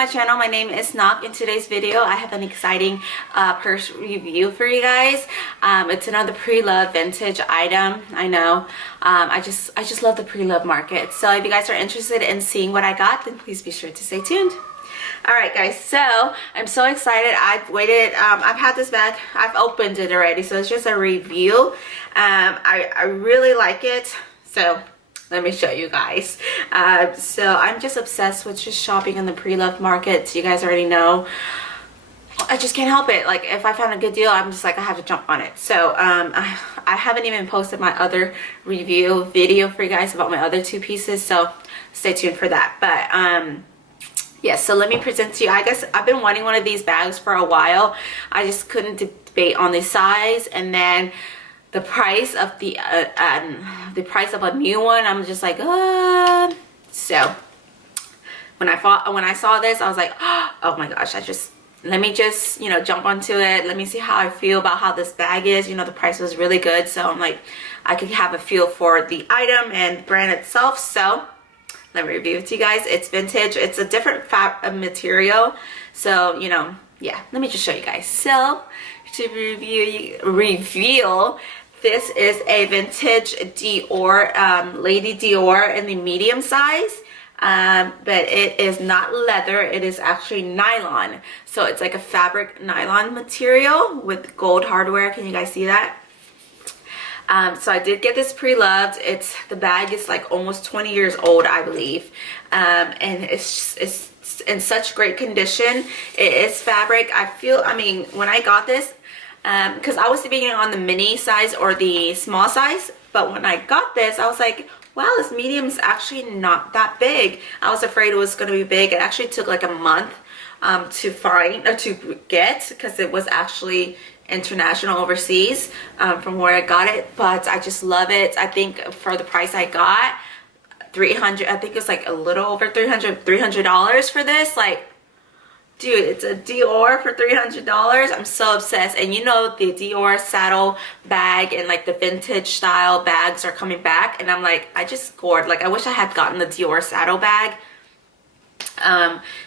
my channel. My name is Ngoc. In today's video, I have an exciting purse review for you guys. It's another pre-loved vintage item. I know. I just love the pre-loved market. So if you guys are interested in seeing what I got, then please be sure to stay tuned. Alright guys, so I'm so excited. I've waited, I've had this bag, I've opened it already, so it's just a review. I really like it, so let me show you guys. So I'm just obsessed with just shopping in the pre-loved markets. You guys already know. I just can't help it. Like if I found a good deal, I'm just like, I have to jump on it. So I haven't even posted my other review video for you guys about my other two pieces, so stay tuned for that. But yes, so let me present to you. I guess I've been wanting one of these bags for a while. I just couldn't debate on the size, and then the price of the price of a new one. I'm just like, so when I saw this, I was like, oh my gosh, let me just, you know, jump onto it. Let me see how I feel about how this bag is. You know, the price was really good, so I'm like, I could have a feel for the item and brand itself. So let me review it to you guys. It's vintage. It's a different material. So, you know, yeah, let me just show you guys. So, to reveal, this is a vintage Dior, Lady Dior in the medium size. But it is not leather. It is actually nylon. So, it's like a fabric nylon material with gold hardware. Can you guys see that? So I did get this pre-loved. The bag is like almost 20 years old, I believe, and it's in such great condition. It is fabric. I mean, when I got this, because I was debating on the mini size or the small size, but when I got this, I was like, wow, this medium is actually not that big. I was afraid it was going to be big. It actually took like a month to find or to get, because it was actually international, overseas, from where I got it. But I just love it. I think for the price I got, $300, I think it's like a little over $300 for this. Like, dude, it's a Dior for $300. I'm so obsessed. And you know, the Dior saddle bag and like the vintage style bags are coming back, and I'm like, I just scored. Like, I wish I had gotten the Dior saddle bag,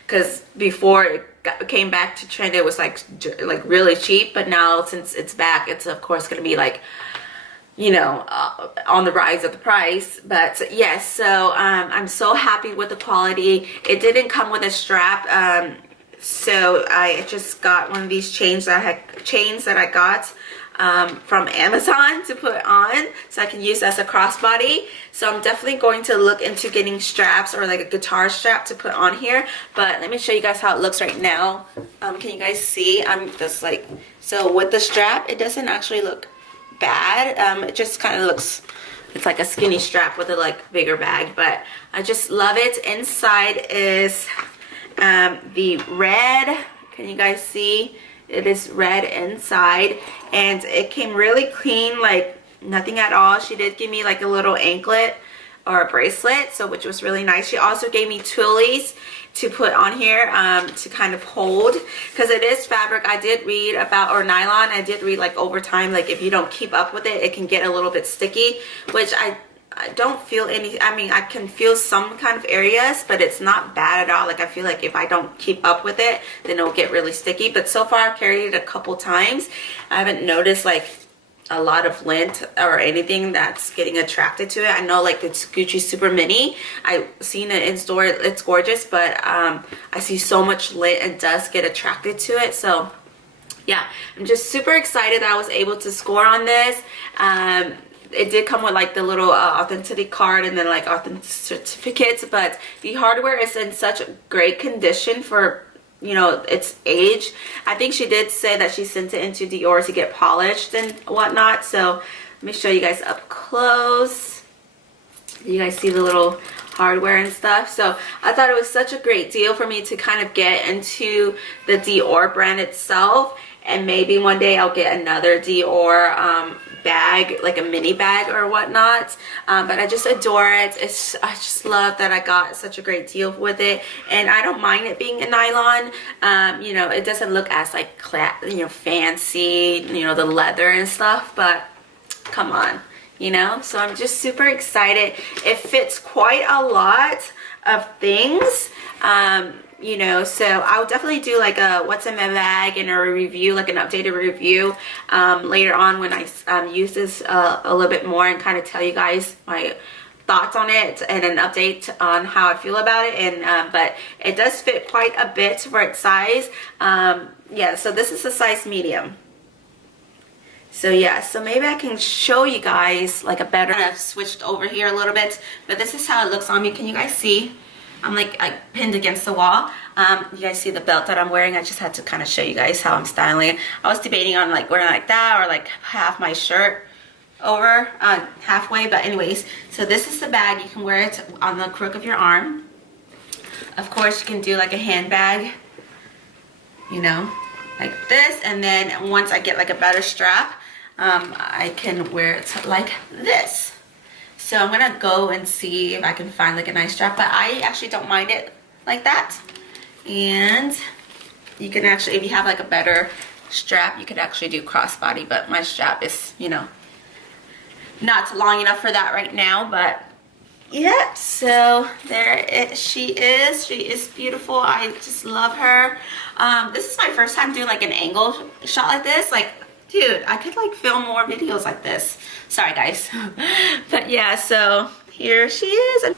because before it came back to trend, it was like really cheap. But now, since it's back, it's of course going to be like, you know, on the rise of the price. But yes, so I'm so happy with the quality. It didn't come with a strap, so I just got one of these chains that I got from Amazon to put on, so I can use as a crossbody. So I'm definitely going to look into getting straps or like a guitar strap to put on here. But let me show you guys how it looks right now. Can you guys see? I'm just like, so with the strap, it doesn't actually look bad. It just kind of looks, it's like a skinny strap with a like bigger bag, but I just love it. Inside is the red. Can you guys see? It is red inside, and it came really clean, like nothing at all. She did give me like a little anklet or a bracelet, so which was really nice. She also gave me twillies to put on here to kind of hold, because it is fabric. I did read about, or nylon, I did read like over time, like if you don't keep up with it, it can get a little bit sticky, which I don't feel any. I mean, I can feel some kind of areas, but it's not bad at all. Like, I feel like if I don't keep up with it, then it'll get really sticky. But so far, I've carried it a couple times. I haven't noticed like a lot of lint or anything that's getting attracted to it. I know like the Gucci Super Mini, I've seen it in store, it's gorgeous, but I see so much lint and dust get attracted to it. So yeah, I'm just super excited that I was able to score on this. It did come with like the little authenticity card and then like authentic certificates, but the hardware is in such great condition for, you know, its age. I think she did say that she sent it into Dior to get polished and whatnot. So let me show you guys up close. You guys see the little hardware and stuff. So I thought it was such a great deal for me to kind of get into the Dior brand itself, and maybe one day I'll get another Dior bag, like a mini bag or whatnot. But I just adore it. I just love that I got such a great deal with it, and I don't mind it being a nylon. You know, it doesn't look as like fancy, you know, the leather and stuff, but come on, you know. So I'm just super excited. It fits quite a lot of things. you know, so I'll definitely do like a what's in my bag and a review, like an updated review later on when I use this a little bit more and kind of tell you guys my thoughts on it and an update on how I feel about it. And but it does fit quite a bit for its size. Yeah, so this is a size medium. So yeah, so maybe I can show you guys like a better, I've switched over here a little bit, but this is how it looks on me. Can you guys see? I'm like pinned against the wall. You guys see the belt that I'm wearing? I just had to kind of show you guys how I'm styling. I was debating on like wearing like that or like half my shirt over halfway, but anyways, so this is the bag. You can wear it on the crook of your arm. Of course, you can do like a handbag, you know, like this, and then once I get like a better strap, I can wear it like this. So I'm gonna go and see if I can find like a nice strap, but I actually don't mind it like that. And you can actually, if you have like a better strap, you could actually do crossbody, but my strap is, you know, not long enough for that right now. But yeah, so there she is beautiful. I just love her. This is my first time doing like an angle shot like this. Like, dude, I could like film more videos like this. Sorry guys. But yeah, so here she is.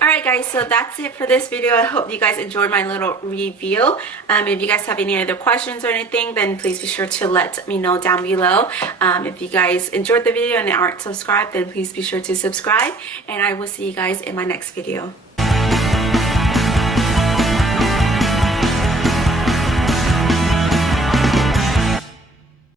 Alright guys, so that's it for this video. I hope you guys enjoyed my little review. If you guys have any other questions or anything, then please be sure to let me know down below. If you guys enjoyed the video and aren't subscribed, then please be sure to subscribe. And I will see you guys in my next video.